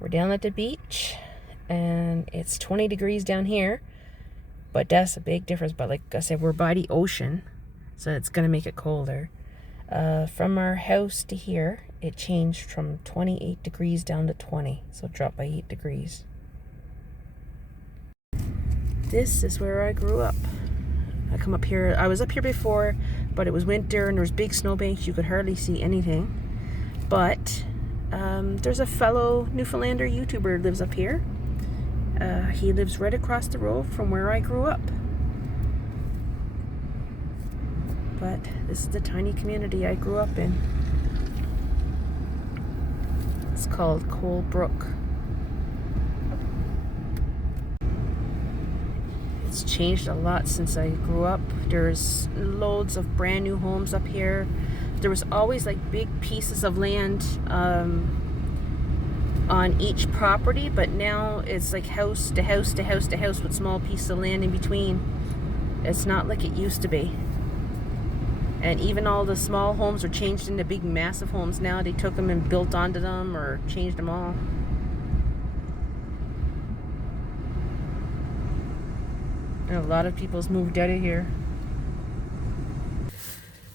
We're down at the beach, and it's 20 degrees down here, but that's a big difference. But like I said, we're by the ocean, so it's gonna make it colder. From our house to here, it changed from 28 degrees down to 20, so it dropped by 8 degrees. This is where I grew up. I come up here, I was up here before, but it was winter and there was big snowbanks, you could hardly see anything. But there's a fellow Newfoundlander YouTuber lives up here. He lives right across the road from where I grew up. But this is the tiny community I grew up in. It's called Cole Brook. It's changed a lot since I grew up. There's loads of brand new homes up here. There was always like big pieces of land on each property, but now it's like house to house to house to house with small pieces of land in between. It's not like it used to be. And even all the small homes are changed into big massive homes now. They took them and built onto them or changed them all. And a lot of people's moved out of here.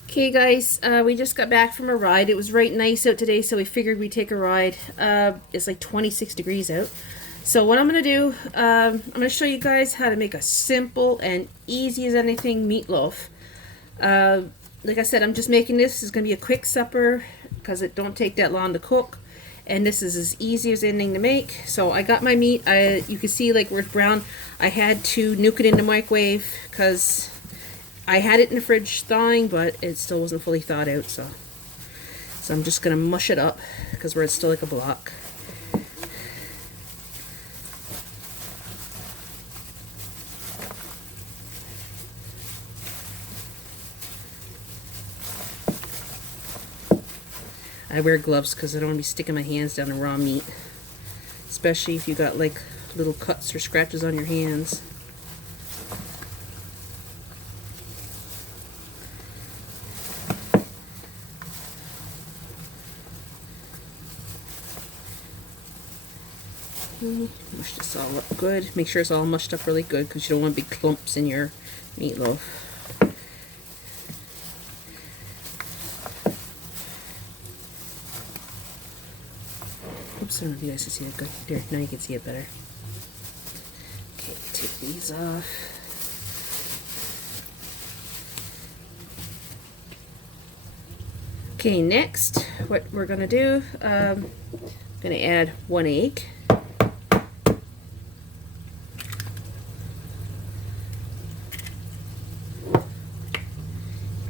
Okay guys, we just got back from a ride. It was right nice out today, so we figured we'd take a ride. It's like 26 degrees out. So what I'm going to do, I'm going to show you guys how to make a simple and easy as anything meatloaf. Like I said, I'm just making this. It's going to be a quick supper because it don't take that long to cook. And this is as easy as anything to make. So I got my meat. You can see like where it's brown. I had to nuke it in the microwave because I had it in the fridge thawing, but it still wasn't fully thawed out. So I'm just going to mush it up because it's still like a block. I wear gloves because I don't want to be sticking my hands down in raw meat, especially if you got like little cuts or scratches on your hands. Mush this all up good. Make sure it's all mushed up really good because you don't want big clumps in your meatloaf. Oops, I don't know if you guys can see it good. There, now you can see it better. Okay, take these off. Okay, next, what we're gonna do, I'm gonna add 1 egg.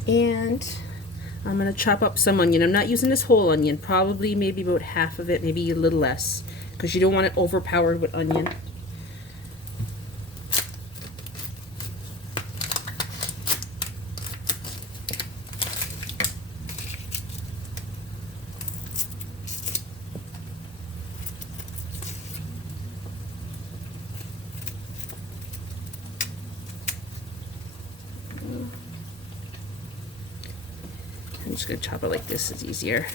And I'm going to chop up some onion. I'm not using this whole onion, probably maybe about half of it, maybe a little less, because you don't want it overpowered with onion. I'm just going to chop it like this, it's easier.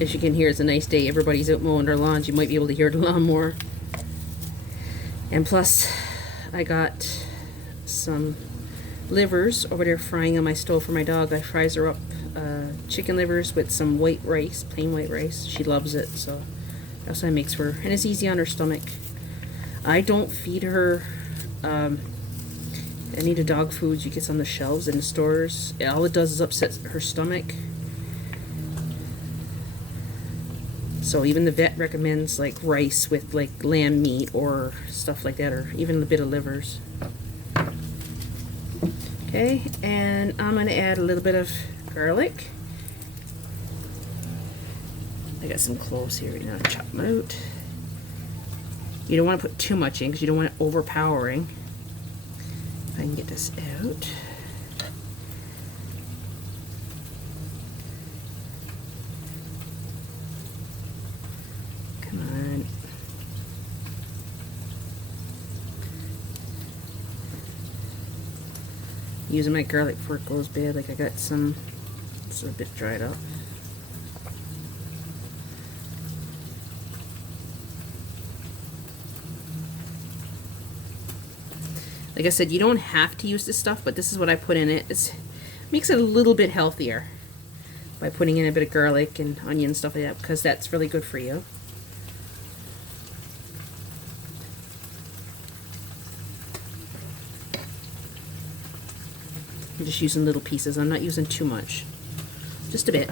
As you can hear, it's a nice day. Everybody's out mowing their lawns. You might be able to hear the lawnmower. And plus, I got some livers over there frying on my stove for my dog. I fries her up chicken livers with some white rice, plain white rice. She loves it, so that's what I makes for her. And it's easy on her stomach. I don't feed her any of the dog foods you get on the shelves in the stores. All it does is upset her stomach. So even the vet recommends like rice with like lamb meat or stuff like that, or even a bit of livers. Okay, and I'm going to add a little bit of garlic. I got some cloves here right now to chop them out. You don't want to put too much in because you don't want it overpowering. If I can get this out. Come on. Using my garlic before it goes bad. Like I got some, it's a bit dried up. Like I said, you don't have to use this stuff, but this is what I put in it. It makes it a little bit healthier by putting in a bit of garlic and onion and stuff like that, because that's really good for you. I'm just using little pieces. I'm not using too much. Just a bit.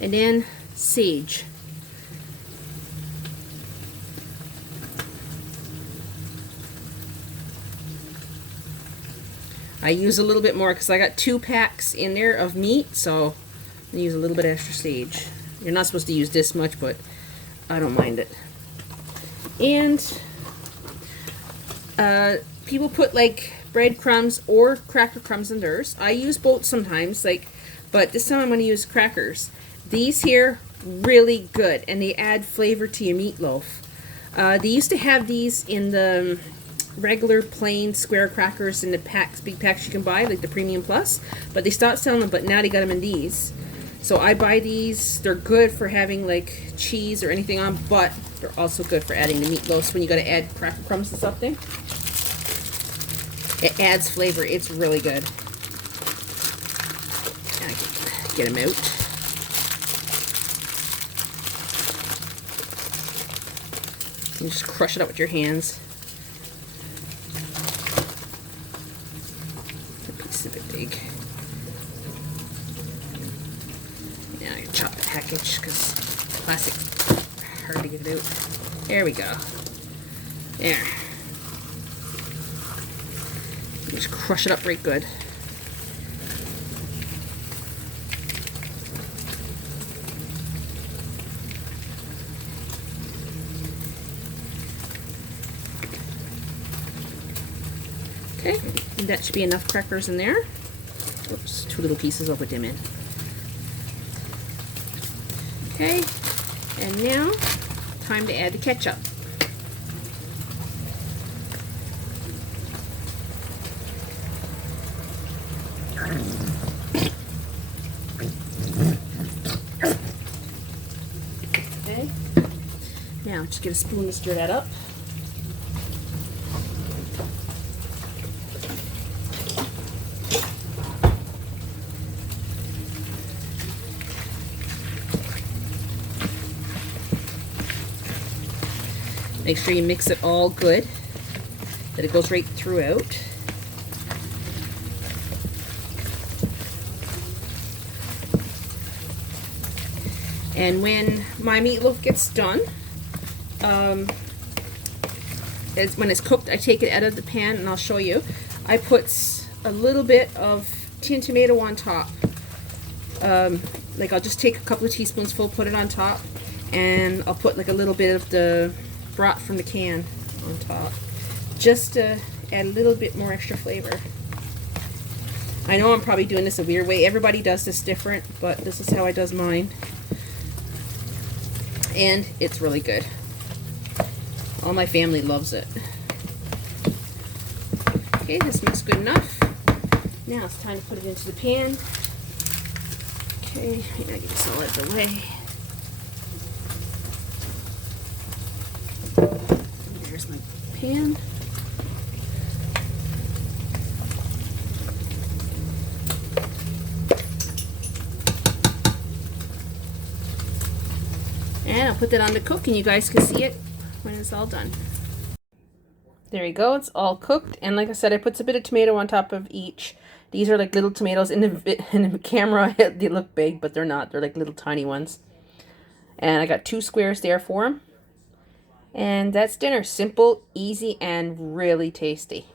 And then sage. I use a little bit more because I got 2 packs in there of meat, so I'm gonna use a little bit extra sage. You're not supposed to use this much, but I don't mind it. And people put like breadcrumbs or cracker crumbs in theirs. I use both sometimes, but this time I'm going to use crackers. These here, really good, and they add flavor to your meatloaf. They used to have these in the regular plain square crackers in the packs, big packs you can buy, like the Premium Plus, but they stopped selling them, but now they got them in these. So I buy these. They're good for having like cheese or anything on, but they're also good for adding the meatloafs when you got to add cracker crumbs to something. It adds flavor. It's really good. I can get them out. You just crush it up with your hands. The piece is a bit big. Now I chop the package because plastic's hard to get it out. There we go. There. Just crush it up right good. Okay, and that should be enough crackers in there. Oops, 2 little pieces, I'll put them in. Okay, and now time to add the ketchup. Okay, now just get a spoon to stir that up. Make sure you mix it all good, that it goes right throughout. And when my meatloaf gets done, when it's cooked, I take it out of the pan and I'll show you. I put a little bit of tin tomato on top. Like I'll just take a couple of teaspoons full, put it on top, and I'll put like a little bit of the broth from the can on top, just to add a little bit more extra flavor. I know I'm probably doing this a weird way. Everybody does this different, but this is how I does mine. And it's really good. All my family loves it. Okay, this looks good enough. Now it's time to put it into the pan. Okay, I'm gonna get this all out of the way. There's my pan. And I'll put that on to cook, and you guys can see it when it's all done. There you go, it's all cooked. And like I said, I put a bit of tomato on top of each. These are like little tomatoes. In the camera, they look big, but they're not. They're like little tiny ones. And I got 2 squares there for them. And that's dinner. Simple, easy, and really tasty.